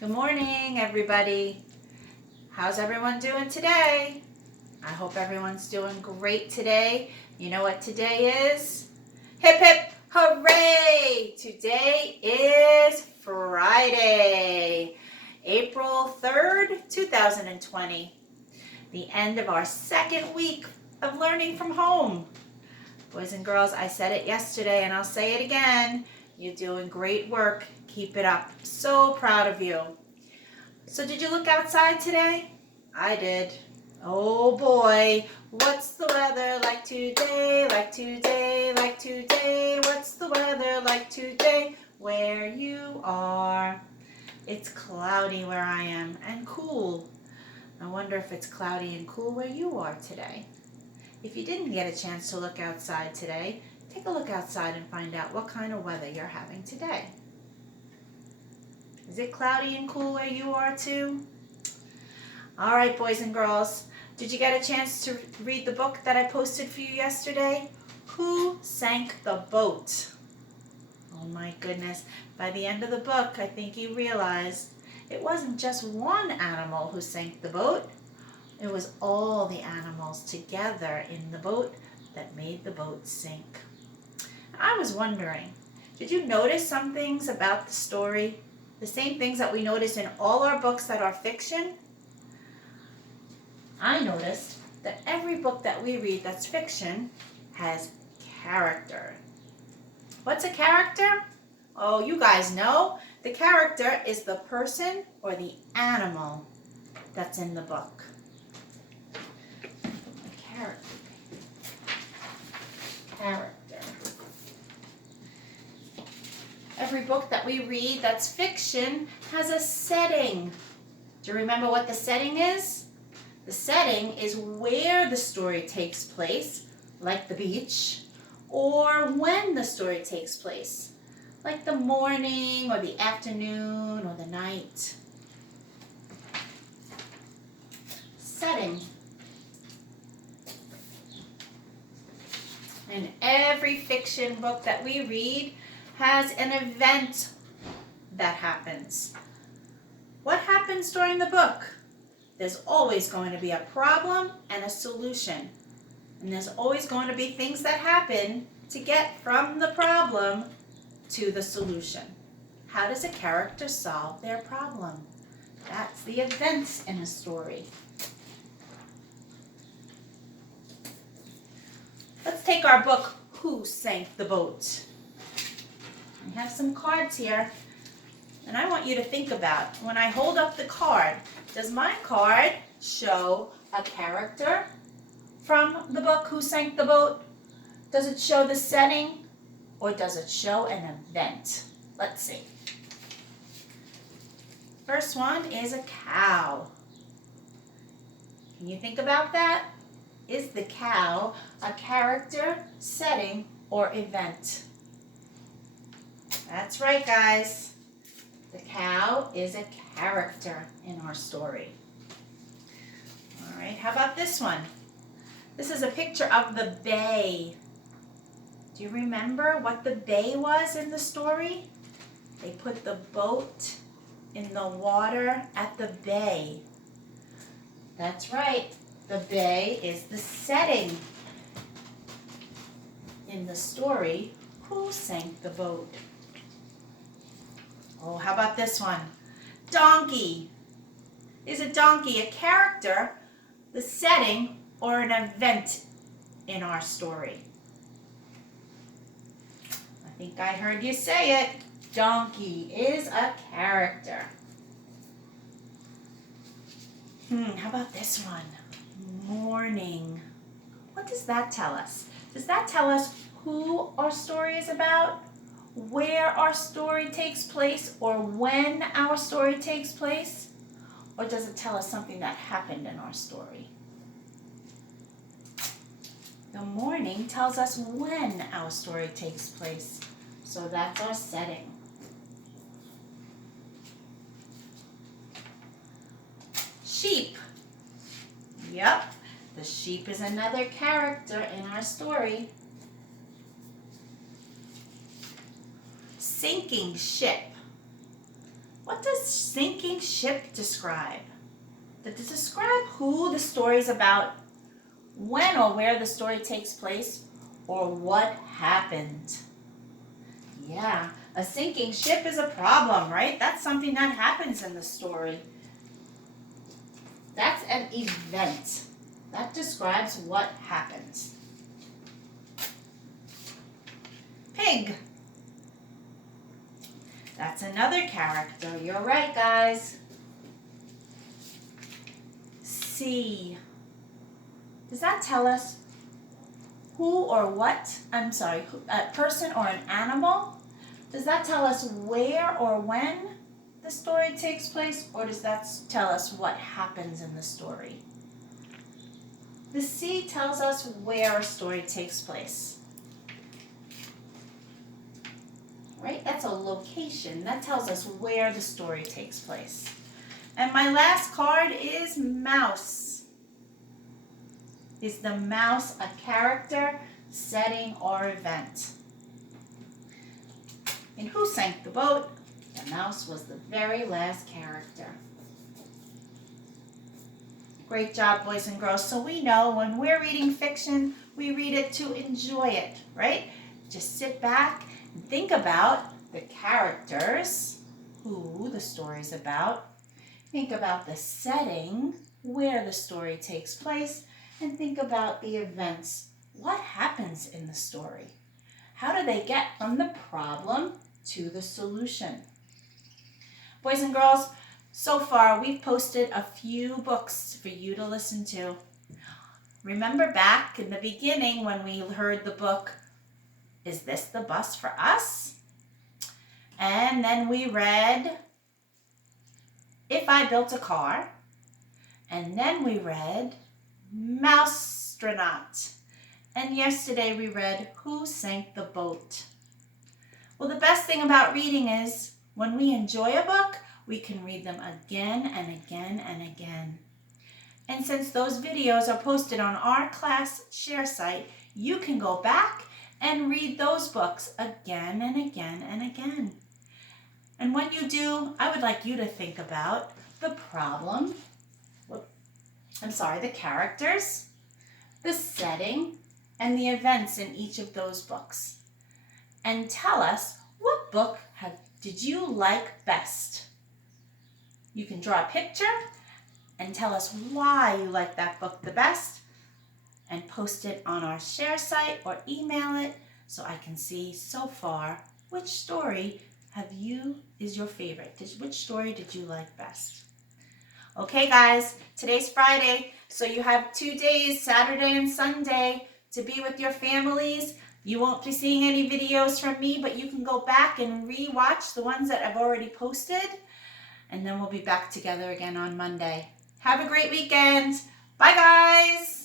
Good morning, everybody. How's everyone doing today? I hope everyone's doing great today. You know what today is? Hip hip hooray! Today is Friday, April 3rd, 2020, the end of our second week of learning from home. Boys and girls, I said it yesterday and I'll say it again. You're doing great work. Keep it up. So proud of you. So did you look outside today? I did. Oh boy, what's the weather like today? Like today, like today. What's the weather like today? Where you are. It's cloudy where I am and cool. I wonder if it's cloudy and cool where you are today. If you didn't get a chance to look outside today, take a look outside and find out what kind of weather you're having today. Is it cloudy and cool where you are too? All right, boys and girls, did you get a chance to read the book that I posted for you yesterday? Who Sank the Boat? Oh my goodness, by the end of the book, I think you realized it wasn't just one animal who sank the boat. It was all the animals together in the boat that made the boat sink. I was wondering, did you notice some things about the story? The same things that we notice in all our books that are fiction? I noticed that every book that we read that's fiction has character. What's a character? Oh, you guys know. The character is the person or the animal that's in the book. Character. Every book that we read that's fiction has a setting. Do you remember what the setting is? The setting is where the story takes place, like the beach, or when the story takes place, like the morning or the afternoon or the night. Setting. And every fiction book that we read has an event that happens. What happens during the book? There's always going to be a problem and a solution. And there's always going to be things that happen to get from the problem to the solution. How does a character solve their problem? That's the events in a story. Let's take our book, Who Sank the Boat? I have some cards here, and I want you to think about, when I hold up the card, does my card show a character from the book, Who Sank the Boat? Does it show the setting, or does it show an event? Let's see. First one is a cow. Can you think about that? Is the cow a character, setting, or event? That's right, guys. The cow is a character in our story. All right, how about this one? This is a picture of the bay. Do you remember what the bay was in the story? They put the boat in the water at the bay. That's right. The bay is the setting in the story, Who Sank the Boat? Oh, how about this one? Donkey. Is a donkey a character, the setting, or an event in our story? I think I heard you say it. Donkey is a character. How about this one? Morning. What does that tell us? Does that tell us who our story is about? Where our story takes place, or when our story takes place? Or does it tell us something that happened in our story? The morning tells us when our story takes place. So that's our setting. Sheep. Yep, the sheep is another character in our story. Sinking ship. What does sinking ship describe? To describe who the story is about, when or where the story takes place, or what happened. Yeah, a sinking ship is a problem, right? That's something that happens in the story. That's an event. That describes what happens. Pig. That's another character. You're right, guys. Sea. Does that tell us who or what? I'm sorry, a person or an animal? Does that tell us where or when the story takes place, or does that tell us what happens in the story? The sea tells us where a story takes place. Right? That's a location. That tells us where the story takes place. And my last card is mouse. Is the mouse a character, setting, or event? And who sank the boat? The mouse was the very last character. Great job, boys and girls. So we know when we're reading fiction, we read it to enjoy it, right? Just sit back and think about the characters, who the story's about. Think about the setting, where the story takes place, and think about the events. What happens in the story? How do they get from the problem to the solution? Boys and girls, so far we've posted a few books for you to listen to. Remember back in the beginning when we heard the book, Is This the Bus for Us? And then we read If I Built a Car. And then we read Mousestronaut. And yesterday we read Who Sank the Boat? Well, the best thing about reading is when we enjoy a book, we can read them again and again and again. And since those videos are posted on our class share site, you can go back and read those books again and again and again. And when you do, I would like you to think about the problem, the characters, the setting, and the events in each of those books. And tell us, what book did you like best? You can draw a picture and tell us why you like that book the best, and post it on our share site or email it so I can see so far which story is your favorite. Which story did you like best? Okay, guys, today's Friday, so you have 2 days, Saturday and Sunday, to be with your families. You won't be seeing any videos from me, but you can go back and re-watch the ones that I've already posted, and then we'll be back together again on Monday. Have a great weekend. Bye, guys.